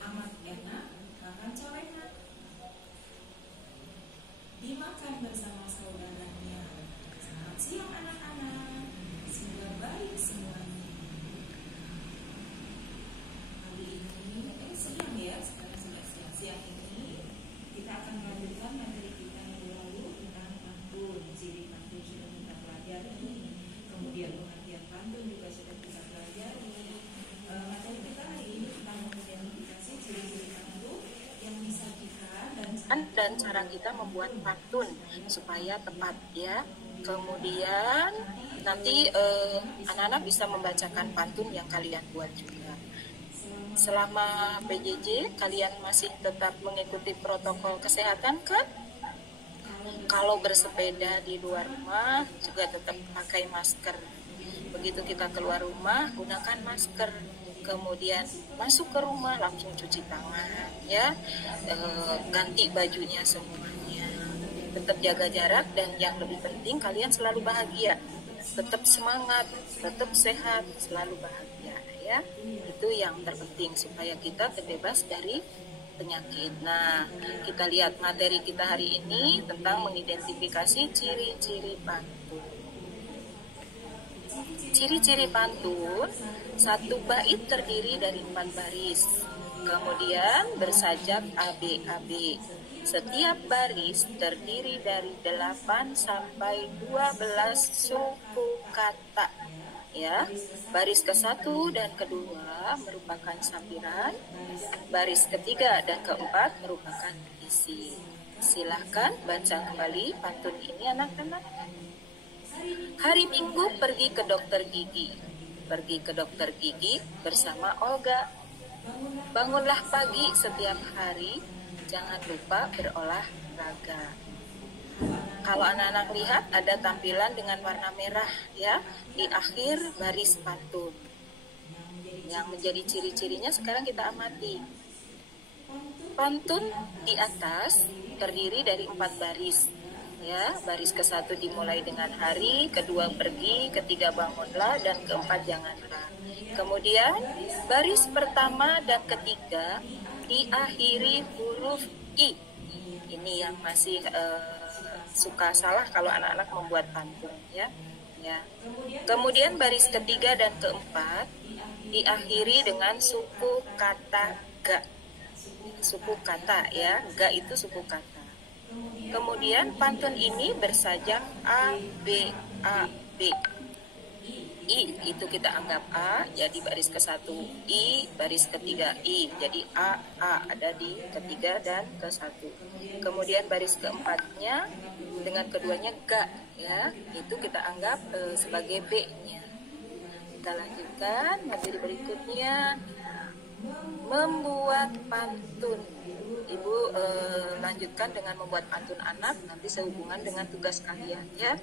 amat enak makan colenak, dimakan bersama saudaranya. Selamat siang anak-anak, semoga baik semuanya. Hari ini, siang ya, sekarang sudah siang. Siang ini kita akan melanjutkan materi kita yang lalu tentang pantun. Ciri pantun sudah kita pelajari, kemudian pengertian pantun juga sudah kita pelajari. Materi kita hari ini tentang mengidentifikasi ciri-ciri pantun yang disajikan dan cara kita membuat pantun supaya tepat ya. Kemudian nanti anak-anak bisa membacakan pantun yang kalian buat juga. Selama PJJ kalian masih tetap mengikuti protokol kesehatan kan? Kalau bersepeda di luar rumah juga tetap pakai masker. Begitu kita keluar rumah gunakan masker. Kemudian masuk ke rumah langsung cuci tangan ya, ganti bajunya semuanya, tetap jaga jarak, dan yang lebih penting kalian selalu bahagia, tetap semangat, tetap sehat, selalu bahagia ya. Itu yang terpenting supaya kita terbebas dari penyakit. Nah, kita lihat materi kita hari ini tentang mengidentifikasi ciri-ciri pantun. Ciri-ciri pantun, satu bait terdiri dari 4 baris, kemudian bersajak AB-AB. Setiap baris terdiri dari 8 sampai 12 suku kata. Ya, baris ke-1 dan ke-2 merupakan sampiran, baris ke-3 dan ke-4 merupakan isi. Silahkan baca kembali pantun ini anak-anak. Hari Minggu pergi ke dokter gigi. Pergi ke dokter gigi bersama Olga. Bangunlah pagi setiap hari, jangan lupa berolahraga. Kalau anak-anak lihat ada tampilan dengan warna merah ya di akhir baris pantun. Yang menjadi ciri-cirinya sekarang kita amati. Pantun di atas terdiri dari 4 baris. Ya, baris ke-1 dimulai dengan hari, kedua pergi, ketiga bangunlah, dan keempat janganlah. Kemudian baris pertama dan ketiga diakhiri huruf I. Ini yang masih suka salah kalau anak-anak membuat pantun ya. Kemudian baris ketiga dan keempat diakhiri dengan suku kata ga. Suku kata ya, ga itu suku kata. Kemudian pantun ini bersajak A, B, A, B. I itu kita anggap A, jadi baris ke-1 I, baris ketiga I, jadi A ada di ketiga dan ke-1. Kemudian baris keempatnya dengan keduanya ga ya, itu kita anggap sebagai B-nya. Kita lanjutkan materi berikutnya, membuat pantun. Ibu lanjutkan dengan membuat pantun anak, nanti sehubungan dengan tugas kalian ya.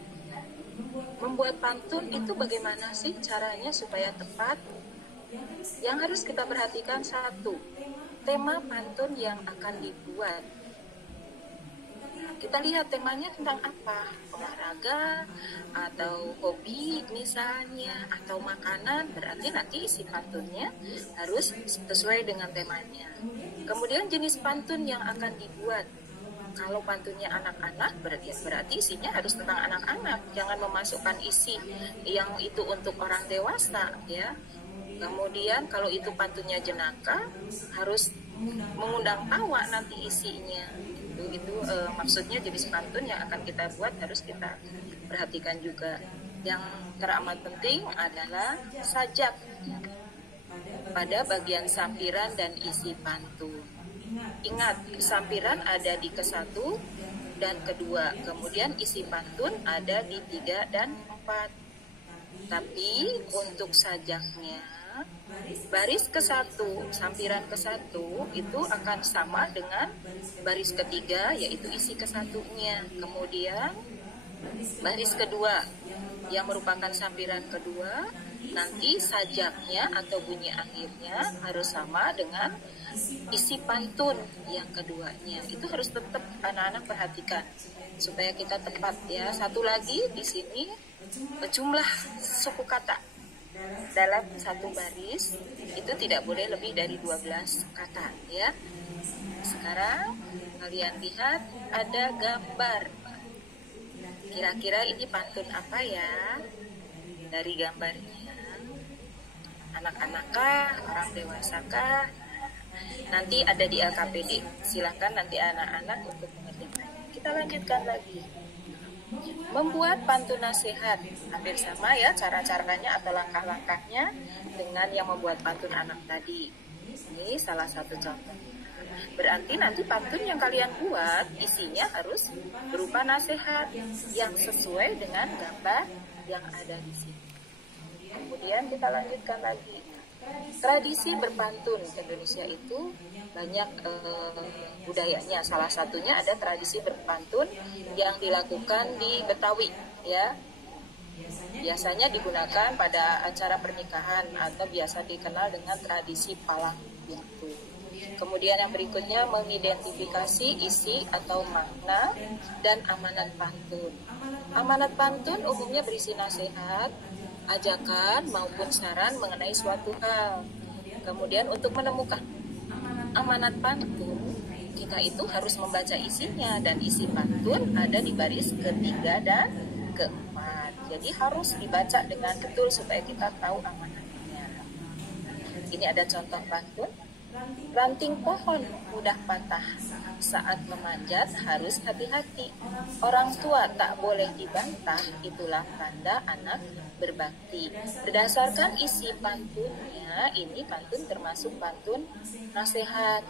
Membuat pantun itu bagaimana sih caranya supaya tepat? Yang harus kita perhatikan satu, tema pantun yang akan dibuat. Kita lihat temanya tentang apa? Olahraga, atau hobi misalnya, atau makanan, berarti nanti isi pantunnya harus sesuai dengan temanya. Kemudian jenis pantun yang akan dibuat. Kalau pantunnya anak-anak berarti isinya harus tentang anak-anak, jangan memasukkan isi yang itu untuk orang dewasa ya. Kemudian kalau itu pantunnya jenaka harus mengundang tawa nanti isinya. Itu maksudnya jenis pantun yang akan kita buat harus kita perhatikan juga. Yang teramat penting adalah sajak pada bagian sampiran dan isi pantun. Ingat, sampiran ada di ke-1 dan kedua, kemudian isi pantun ada di 3 dan 4. Tapi untuk sajaknya, baris ke-1, sampiran ke-1 itu akan sama dengan baris ketiga, yaitu isi ke-1-nya. Kemudian baris kedua yang merupakan sampiran kedua, nanti sajaknya atau bunyi akhirnya harus sama dengan isi pantun yang keduanya. Itu harus tetap anak-anak perhatikan supaya kita tepat ya. Satu lagi di sini jumlah suku kata. dalam satu baris itu tidak boleh lebih dari 12 kata ya. Sekarang kalian lihat ada gambar. Kira-kira ini pantun apa ya? Dari gambarnya, anak-anakkah, orang dewasakah? Nanti ada di LKPD. Silakan nanti anak-anak untuk mengerjakan. Kita lanjutkan lagi. Membuat pantun nasihat. Hampir sama ya cara-caranya atau langkah-langkahnya dengan yang membuat pantun anak tadi. Ini salah satu contoh. Berarti nanti pantun yang kalian buat isinya harus berupa nasihat yang sesuai dengan gambar yang ada di sini. Kemudian kita lanjutkan lagi. Tradisi berpantun Indonesia itu banyak budayanya. Salah satunya ada tradisi berpantun yang dilakukan di Betawi ya. Biasanya digunakan pada acara pernikahan atau biasa dikenal dengan tradisi palang pintu. Kemudian yang berikutnya mengidentifikasi isi atau makna dan amanat pantun. Amanat pantun umumnya berisi nasihat, ajakan maupun saran mengenai suatu hal. Kemudian untuk menemukan amanat pantun, kita itu harus membaca isinya dan isi pantun ada di baris ketiga dan keempat. Jadi harus dibaca dengan betul supaya kita tahu amanatnya. Ini ada contoh pantun. Ranting pohon mudah patah, saat memanjat harus hati-hati. Orang tua tak boleh dibantah, itulah tanda anak berbakti. Berdasarkan isi pantunnya, ini pantun termasuk pantun nasihat.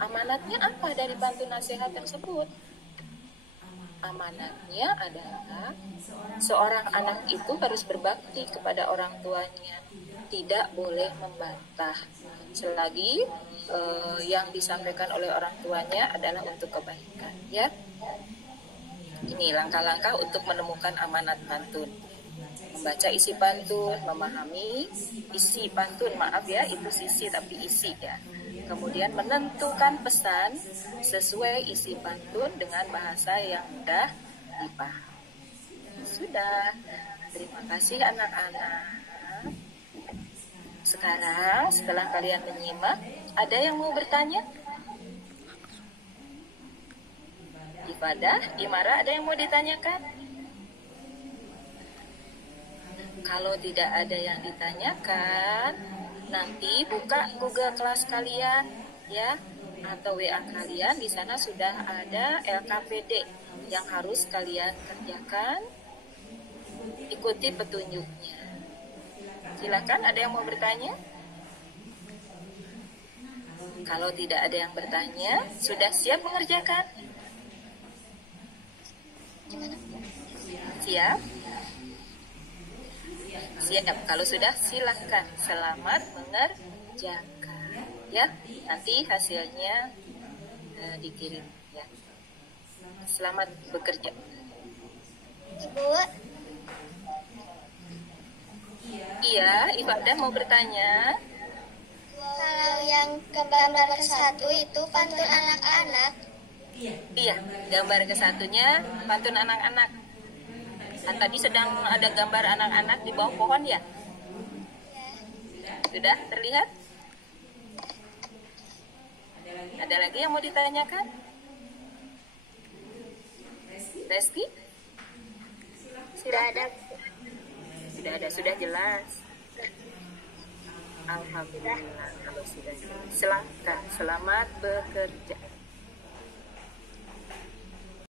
Amanatnya apa dari pantun nasihat tersebut? Amanatnya adalah seorang anak itu harus berbakti kepada orang tuanya, tidak boleh membantah selagi yang disampaikan oleh orang tuanya adalah untuk kebaikan ya. Ini langkah-langkah untuk menemukan amanat pantun. Membaca isi pantun, memahami isi pantun, maaf ya itu sisi tapi isi ya. Kemudian menentukan pesan sesuai isi pantun dengan bahasa yang mudah dipahami. Sudah, terima kasih anak-anak. Sekarang setelah kalian menyimak, ada yang mau bertanya? Ibadah, Imara, ada yang mau ditanyakan? Kalau tidak ada yang ditanyakan, nanti buka Google Kelas kalian ya, atau WA kalian. Di sana sudah ada LKPD yang harus kalian kerjakan. Ikuti petunjuknya. Silakan, ada yang mau bertanya? Kalau tidak ada yang bertanya, sudah siap mengerjakan? Siap? Siap. Kalau sudah, silakan. Selamat mengerjakan. Ya, nanti hasilnya dikirim. Ya. Selamat bekerja. Ibu, Iya, Ibadah mau bertanya. kalau yang gambar ke satu itu pantun anak-anak. Iya, gambar ke satunya pantun anak-anak. Kan tadi sedang ada gambar anak-anak di bawah pohon ya? Sudah terlihat? Ada lagi yang mau ditanyakan? Reski? Sudah ada. Sudah jelas. Alhamdulillah kalau sudah jelas. Selamat bekerja.